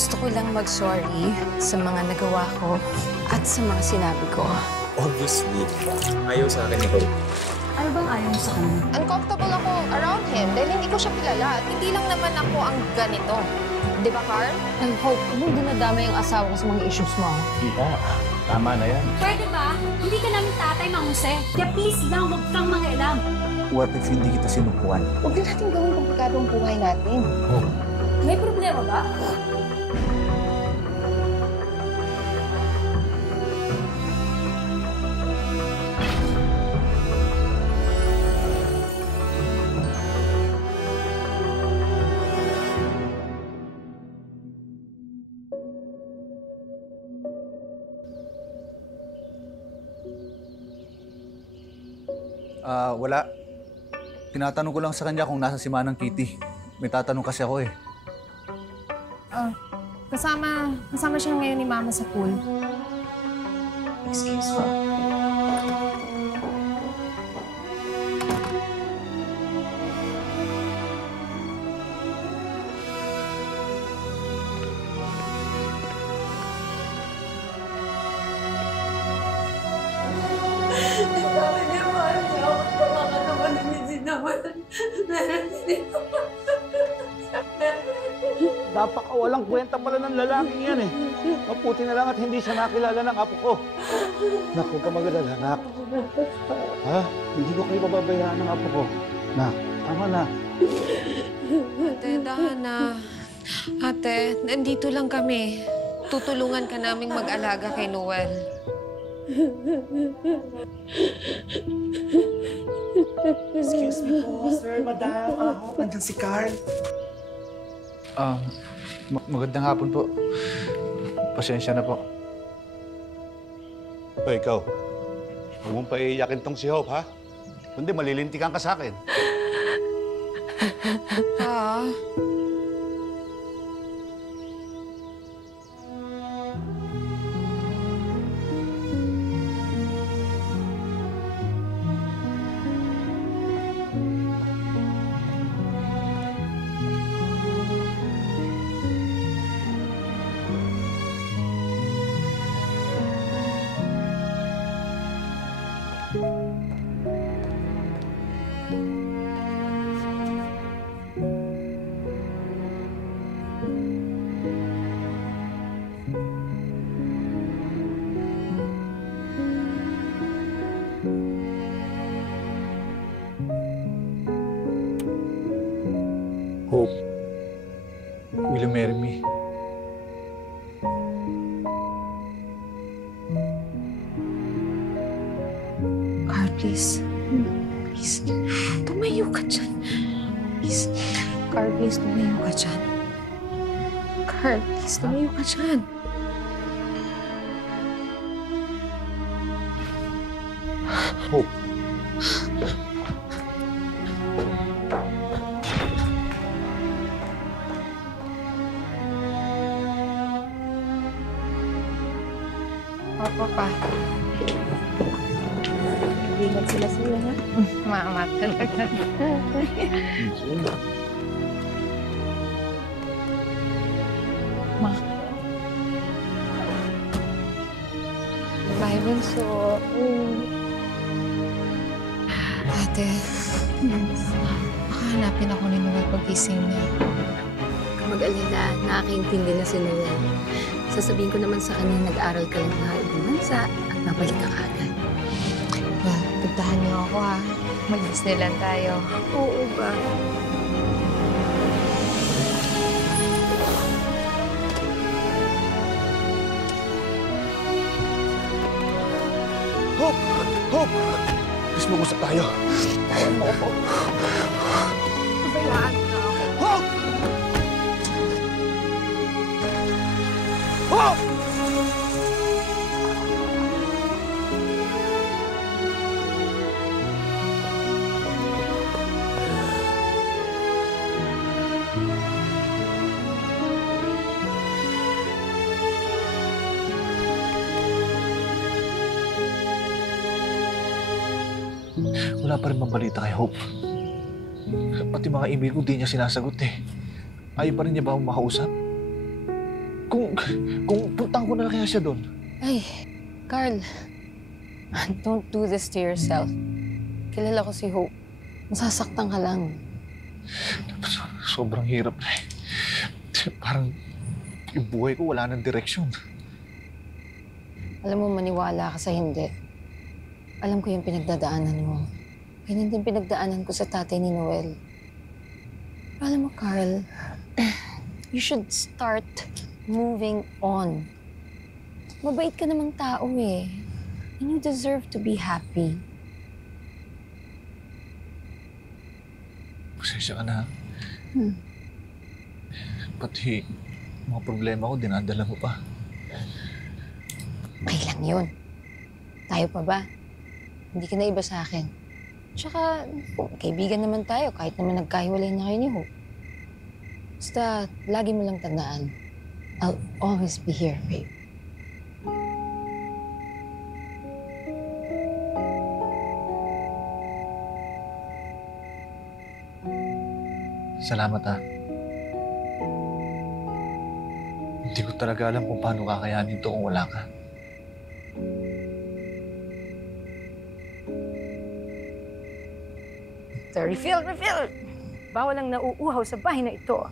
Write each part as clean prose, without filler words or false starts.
Gusto ko lang mag-sorry sa mga nagawa ko at sa mga sinabi ko. Obviously, ayaw sa akin ni Hope. Ano bang ayaw mo sa kanya? Uncomfortable ako around him dahil hindi ko siya kilala at hindi lang naman ako ang ganito. Di ba, Carl? Ay, Hope, huwag dinadama yung asawa ko sa mga issues mo. Tita, tama na yan. Pwede ba? Hindi ka namin tatay, Mang Jose. Kaya please lang, huwag kang mangialam. What if hindi kita sinukuan? Huwag na natin gawin komplikado ang buhay natin. May problema ba? Wala. Tinatanong ko lang sa kanya kung nasa si Manang Kitty. May tatanong kasi ako eh. Kasama siya ngayon ni Mama sa pool. Excuse me. Sabi niya, mahal niya ako. Baka naman hindi sinawalan. Meron hindi ako. Napakawalang kwenta pala ng lalaking yan eh. Maputi na lang at hindi siya nakilala ng apo ko. Nak, huwag ka mag-alala, nak. Ha? Hindi ko kayo pababayaan ng apo ko. Nak, tama na. Ate, dahan na. Ate, nandito lang kami. Tutulungan ka naming mag-alaga kay Noel. Excuse me po, sir, madam. Nandiyan si Carl. Magandang hapon po. Pasensya na po. O ikaw, huwag mong paiiyakin tong si Hope, ha? Kundi malilintikan ka sa akin. Hope, will you marry me? Carl, please. Please. Tumayo ka dyan. Please. Carl, please, tumayo ka dyan. Carl, please, tumayo ka dyan. Hope. Papa pa. Ingat sila sila, ha? Mama talaga. Ma. Bye, bunso. Ate, makahanapin ako ni Noel pag-gising niya. Mag-alala, nakakaintindi na si Noel. Sasabihin ko naman sa kanya nag-aaral ka lang na ibang bansa at babalik ka kaagad. Well, puntahan niyo ako, ha? Mag-Disneyland tayo. Oo ba? Hope! Hope! Please, mag-usap tayo. Tawan mo ko. Bayaan mo na ako. Hope! Hope! Wala pa rin mabalita kay Hope. Pati mga email ko di niya sinasagot eh. Ayaw pa rin niya ba akong makausap? Kung puntahan ko na lang kaya siya doon. Ay, Carl. Don't do this to yourself. Kilala ko si Hope. Masasaktan ka lang. Sobrang hirap na eh. Parang yung buhay ko wala ng direksyon. Alam mo, maniwala ka sa hindi. Alam ko yung pinagdadaanan mo. Ganyan din pinagdaanan ko sa tatay ni Noel. Pero alam mo, Carl, you should start moving on. Mabait ka namang tao eh. And you deserve to be happy. Pasensya ka na. Pati mga problema ko, dinadala mo pa. Okay lang yun. Tayo pa ba? Hindi ka na iba sa akin. Tsaka, kaibigan naman tayo kahit naman nagkahiwalay na kayo ni Hope. Basta, lagi mo lang tandaan, I'll always be here, babe. Salamat ha. Hindi ko talaga alam kung paano kakayanin ito kung wala ka. So, refill! Bawal lang nauuhaw sa bahay na ito.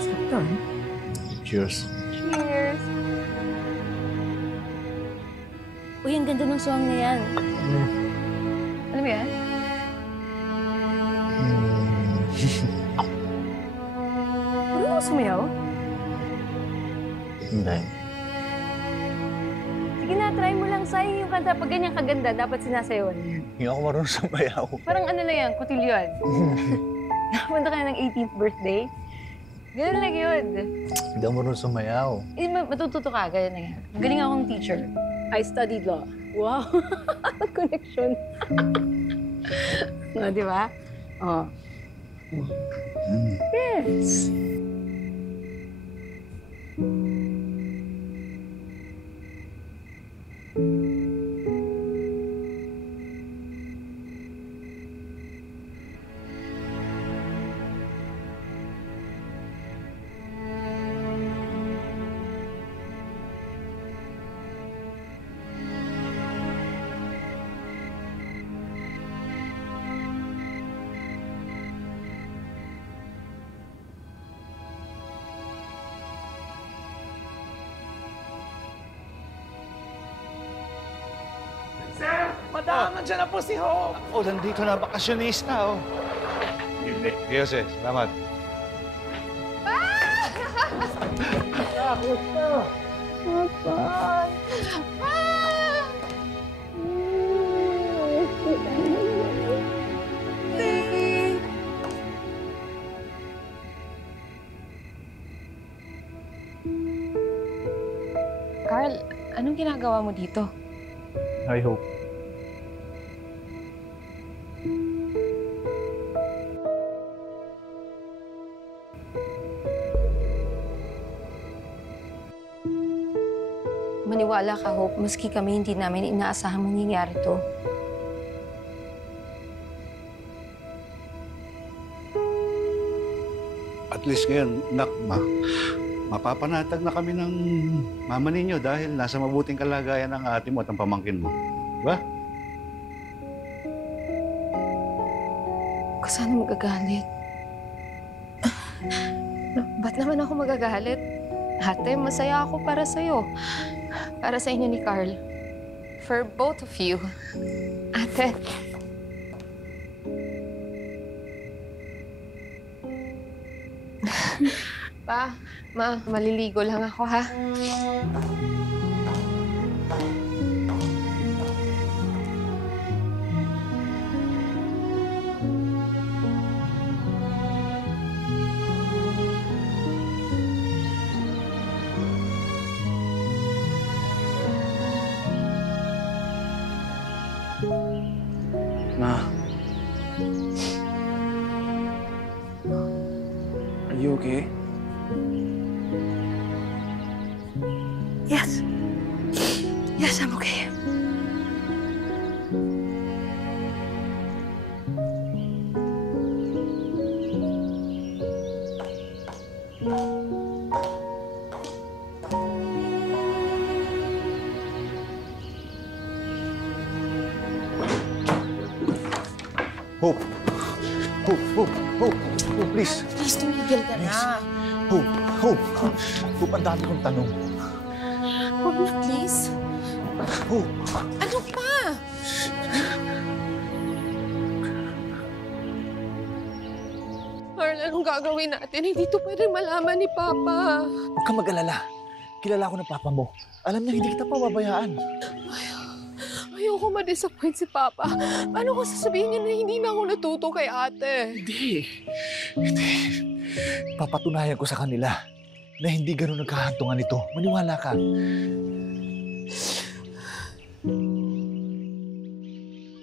Sakto, eh? Cheers. Cheers! Uy, ang ganda ng song na yan. Alam mo yan? Puro mo sumayaw? Hindi. Sige na, try mo lang. Sayang yung kanta. Pag ganyan kaganda, dapat sinasayawan mo. Hindi ako marunong sumayaw. Parang ano lang yan, kutilyon. Napunta ka na ng 18th birthday. Ganun lang yun. Hindi ako marunong sumayaw. Eh, matututo ka, ganyan na yan. Magaling akong teacher. I studied law. Wow! Connection. No, di ba? Oh. Yes. Sir! Madam, nandiyan na po si Hope! Oh, nandito na, bakasyonista, oh. Hindi. Yes, salamat. Carl, anong ginagawa mo dito? Hi, Hope. Maniwala ka, Hope, maski kami hindi namin inaasahang mangyayari to. At least ngayon, mapapanatag na kami ng mama ninyo dahil nasa mabuting kalagayan ng ate mo at ang pamangkin mo. Diba? Huwag ka sana magagalit. Ba't naman ako magagalit? Ate, masaya ako para sa'yo. Para sa inyo ni Carl. For both of you. Ate. Pa, maliligo lang ako, ha? Ma. Are you okay? Yes. Yes, I'm okay. Hope! Hope! Hope! Hope! Hope, please! Please, tumigil ka Please. na. Hope! Hope! Hope, ang dami kong tanong. Huwag na, please. Hope! Ano pa? Carl, anong gagawin natin? Hindi to pwedeng malaman ni Papa. Huwag kang mag-alala. Kilala ko ng papa mo. Alam niya hindi kita pababayaan. Ayoko ma-disappoint si Papa. Paano ko sasabihin niya na hindi na ako natuto kay ate? Hindi. Hindi. Papatunayan ko sa kanila na hindi ganun nagkahantungan ito. Maniwala ka.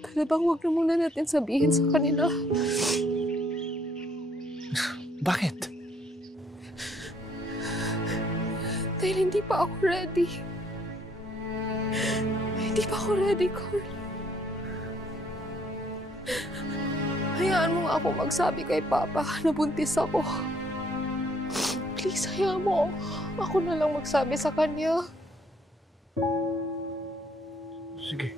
Pwede bang huwag na muna natin sabihin sa kanila? Bakit? Dahil hindi pa ako ready. Hindi pa ako ready, Carl. Hayaan mo nga ako magsabi kay Papa na buntis ako. Please, hayaan mo. Ako na lang magsabi sa kanya. Sige.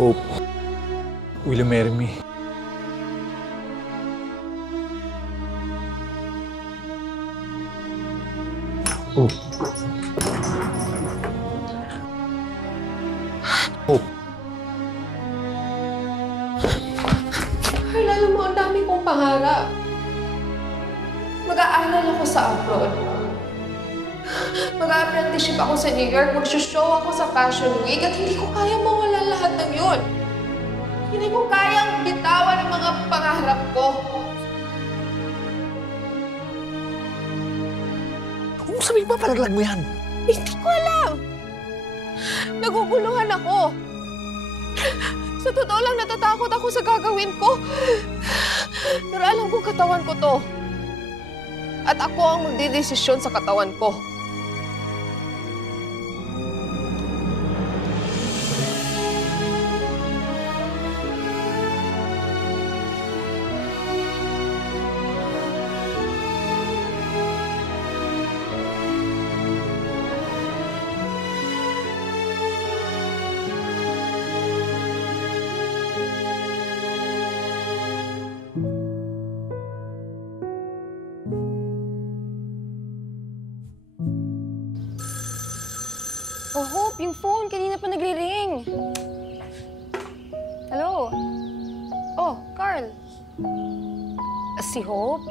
Hope, will you marry me? Hope. Hope. Carl, alam mo, ang dami kong pangarap. Mag-aaral ako sa abroad. Mag-apprenticeship ako sa New York. Mag-show ako sa Fashion Week. At hindi ko kaya mawala lahat ng yun. Hindi ko kayang bitawan ang mga pangarap ko. Kung sabihin ba palaglag mo yan? Hindi ko alam. Naguguluhan ako. Sa totoo lang, natatakot ako sa gagawin ko. Pero alam kong katawan ko to. At ako ang magdidesisyon sa katawan ko. Oh, Hope, yung phone. Kanina pa nagre-ring. Hello? Oh, Carl. Si Hope?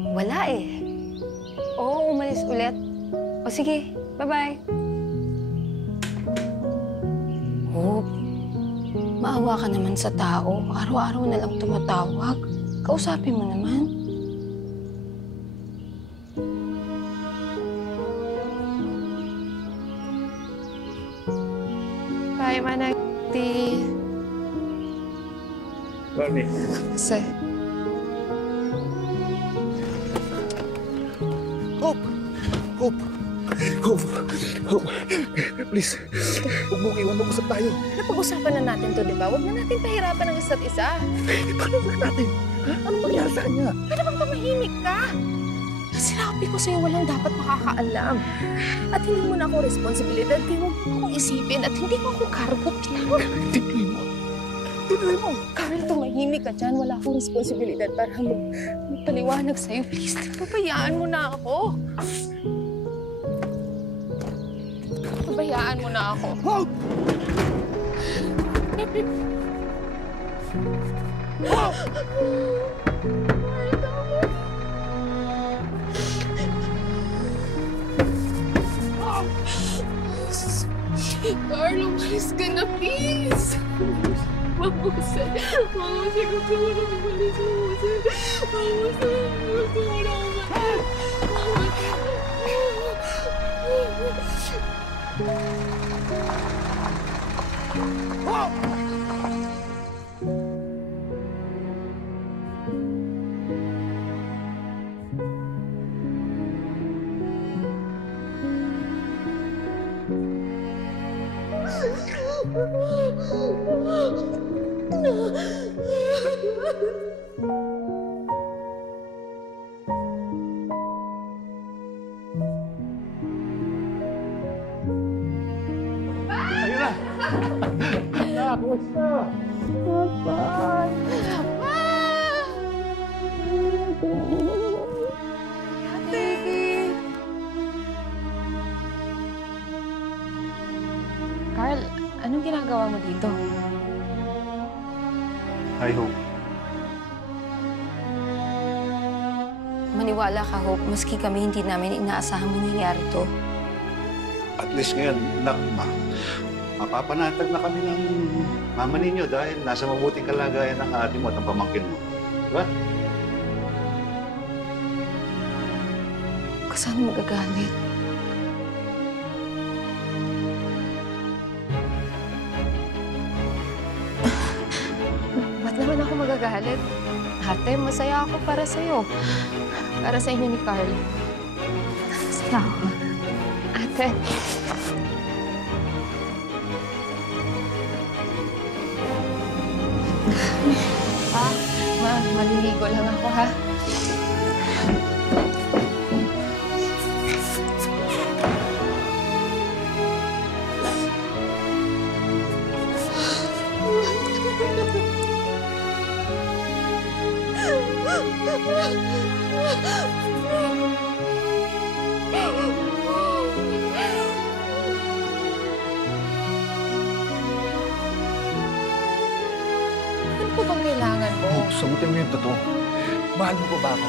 Wala eh. Oo, umalis ulit. O sige, bye-bye. Hope, maawa ka naman sa tao. Araw-araw na lang tumatawag. Kausapin mo naman. Bye, Managti. Barbie. Kasi, Hope! Hope! Hope! Hope! Please, huwag mong iwan, mag-usap tayo. Napag-usapan na natin to, di ba? Huwag na natin pahirapan ang isa't isa. Paano natin? Anong mangyari sa kanya? Pwede bang tumahimik ka? Sinabi ko sa'yo, walang dapat makakaalam. At hindi mo na ako responsibilidad, kaya huwag mo akong isipin at hindi mo ako cargo. Tinuloy mo. Tinuloy mo. Carl, tumahimik ka dyan. Wala akong responsibilidad para magpaliwanag sa'yo. Please, pabayaan mo na ako. Pabayaan mo na ako. Hope! Carl, umalis ka na, please! Mamusan. Mamusan, gusto mo na umalis. Mamusan. Mamusan. Gusto mo na umalis. Ayun na! Anak, kumusta? Carl, anong ginagawa mo dito? I hope. Maniwala ka, Hope, maski kami hindi namin inaasahang mangyayari to. At least ngayon, mapapanatag na kami ng mama ninyo dahil nasa mabuting kalagayan ng ate mo at ang pamangkin mo. Diba? Huwag ka sana magagalit. Ba't naman ako magagalit? Ate, masaya ako para sa'yo. Para sa inyo ni Carl. Masaya ako. Ate. Maliligo lang ako, ha? Ano pa bang kailangan mo? Hope, sagutin mo yung totoo. Mahal mo pa ba ako?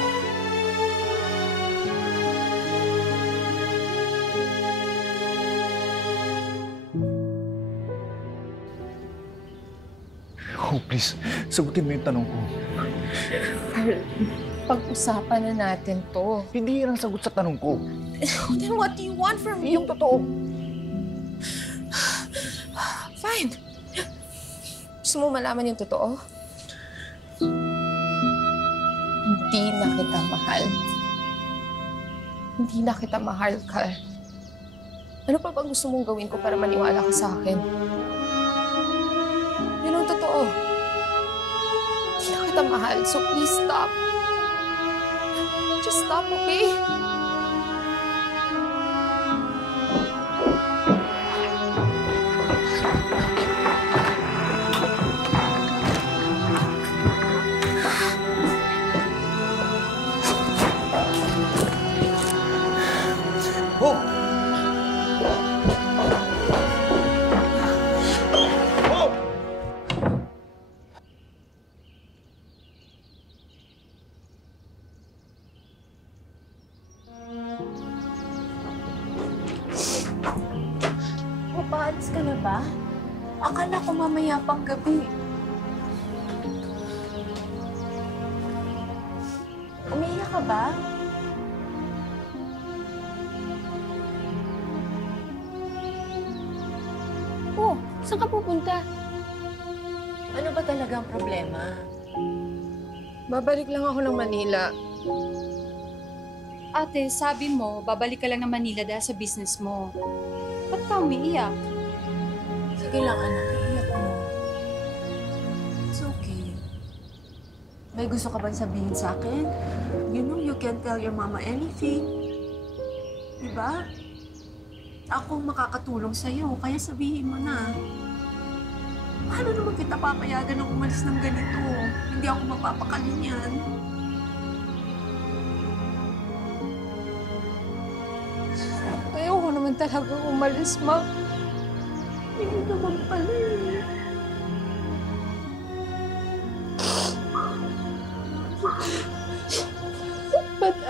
Hope, please. Sagutin mo yung tanong ko. Carl, pag-usapan na natin to. Hindi yan ang sagot sa tanong ko. Then what do you want from me? Yung totoo. Fine. Gusto mo malaman yung totoo? Hindi na kita mahal. Hindi na kita mahal, Carl. Ano pa bang gusto mong gawin ko para maniwala ka sa akin? Yun ang totoo. Hindi na kita mahal, so please stop. Just stop, okay? Paalis ka na ba? Akala ko mamaya pang gabi. Umiiyak ka ba? Oh, saan ka pupunta? Ano ba talaga ang problema? Babalik lang ako ng Manila. Ate, sabi mo, babalik ka lang ng Manila dahil sa business mo. Ba't ka umiiyak? Sige lang, anak. Iiyak mo. It's okay. May gusto ka bang sabihin sa akin? You know you can't tell your mama anything. Diba? Ako makakatulong sa'yo, kaya sabihin mo na. Paano naman kita papayagan na umalis ng ganito? Hindi ako mapapakalin yan. Ayoko naman talaga umalis, Ma. Hindi naman pala eh.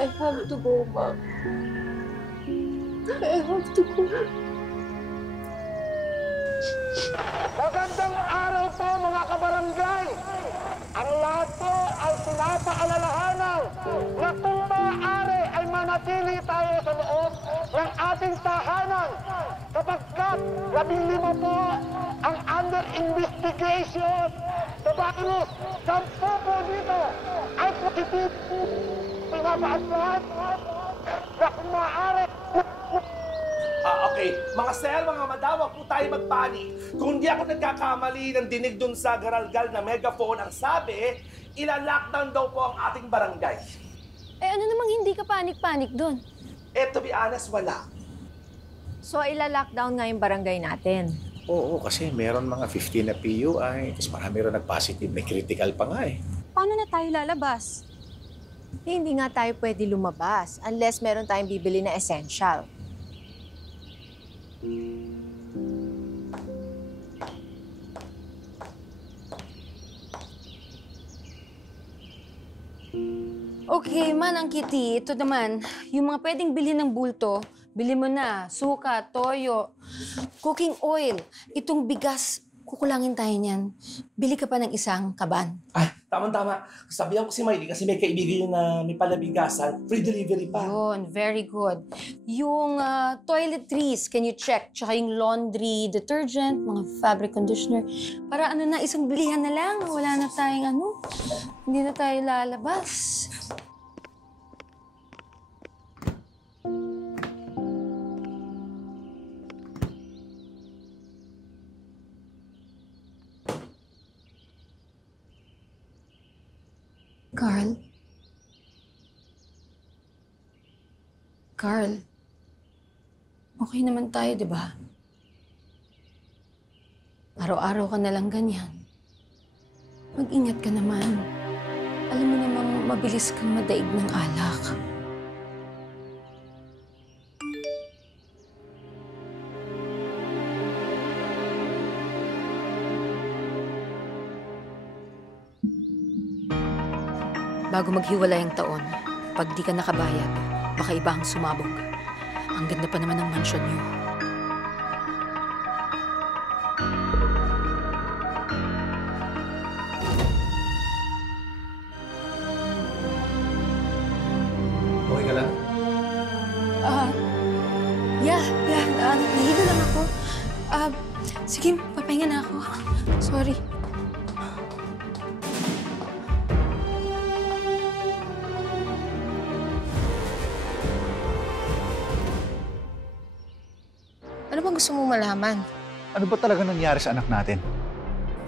I have to go, Mom. I have to go. Magandang araw po mga kabarangay! Ang lahat po ay pinapaalalahanan na kung maaari ay manatili tayo sa loob ng ating tahanan sapagkat 15 po ang under investigation sa virus. 10 po dito ay positive. Pinapaasahan na kung maaari Okay. Mga sir, mga madam, huwag po tayo magpanik. Kung hindi ako nagkakamali ng dinig dun sa garalgal na megaphone, ang sabi, ila-lockdown daw po ang ating barangay. Eh ano namang hindi ka panik-panik doon? Eh, to be honest, wala. So, ila-lockdown nga yung barangay natin. Oo, kasi meron mga 15 na PUI, tapos marami rin nag-positive, may critical pa nga eh. Paano na tayo lalabas? Hindi nga tayo pwede lumabas unless meron tayong bibili na essential. Okay, Manang Kitty, ito naman. Yung mga pwedeng bilhin ng bulto, bili mo na. Suka, toyo, cooking oil. Itong bigas, kukulangin tayo niyan. Bili ka pa ng isang kaban. Ay, tama-tama. Sabihan ko si Miley kasi may kaibigan yun na may palabigasan. Free delivery pa. Yun, very good. Yung toiletries, can you check? Tsaka yung laundry detergent, mga fabric conditioner. Para ano na, isang bilihan na lang. Wala na tayong hindi na tayo lalabas. Carl? Carl? Okay naman tayo, di ba? Araw-araw ka na lang ganyan. Mag-ingat ka naman. Alam mo namang mabilis kang madaig ng alak. Bago maghiwalay ang taon, pag di ka nakabayad, baka iba ang sumabog. Ang ganda pa naman ng mansyon niyo. Okay ka lang? Nahilo lang ako. Sige, papahinga na ako. Sorry. Ano bang gusto mo malaman? Ano ba talaga nangyari sa anak natin?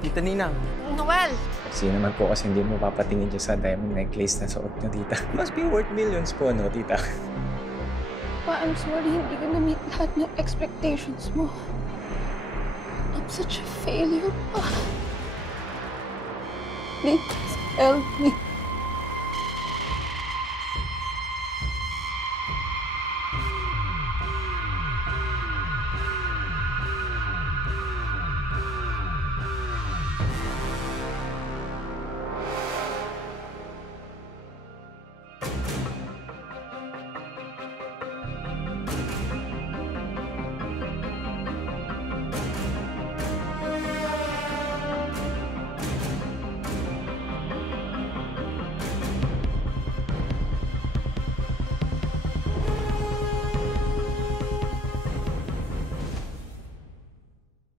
Tita Ninang. Noel! Kasi naman po kasi hindi mo papatingin dyan sa diamond necklace na suot niyo, tita. Must be worth millions po, no, tita? Pa, I'm sorry, hindi ko na-meet lahat ng expectations mo. I'm such a failure, Pa. Please, help me.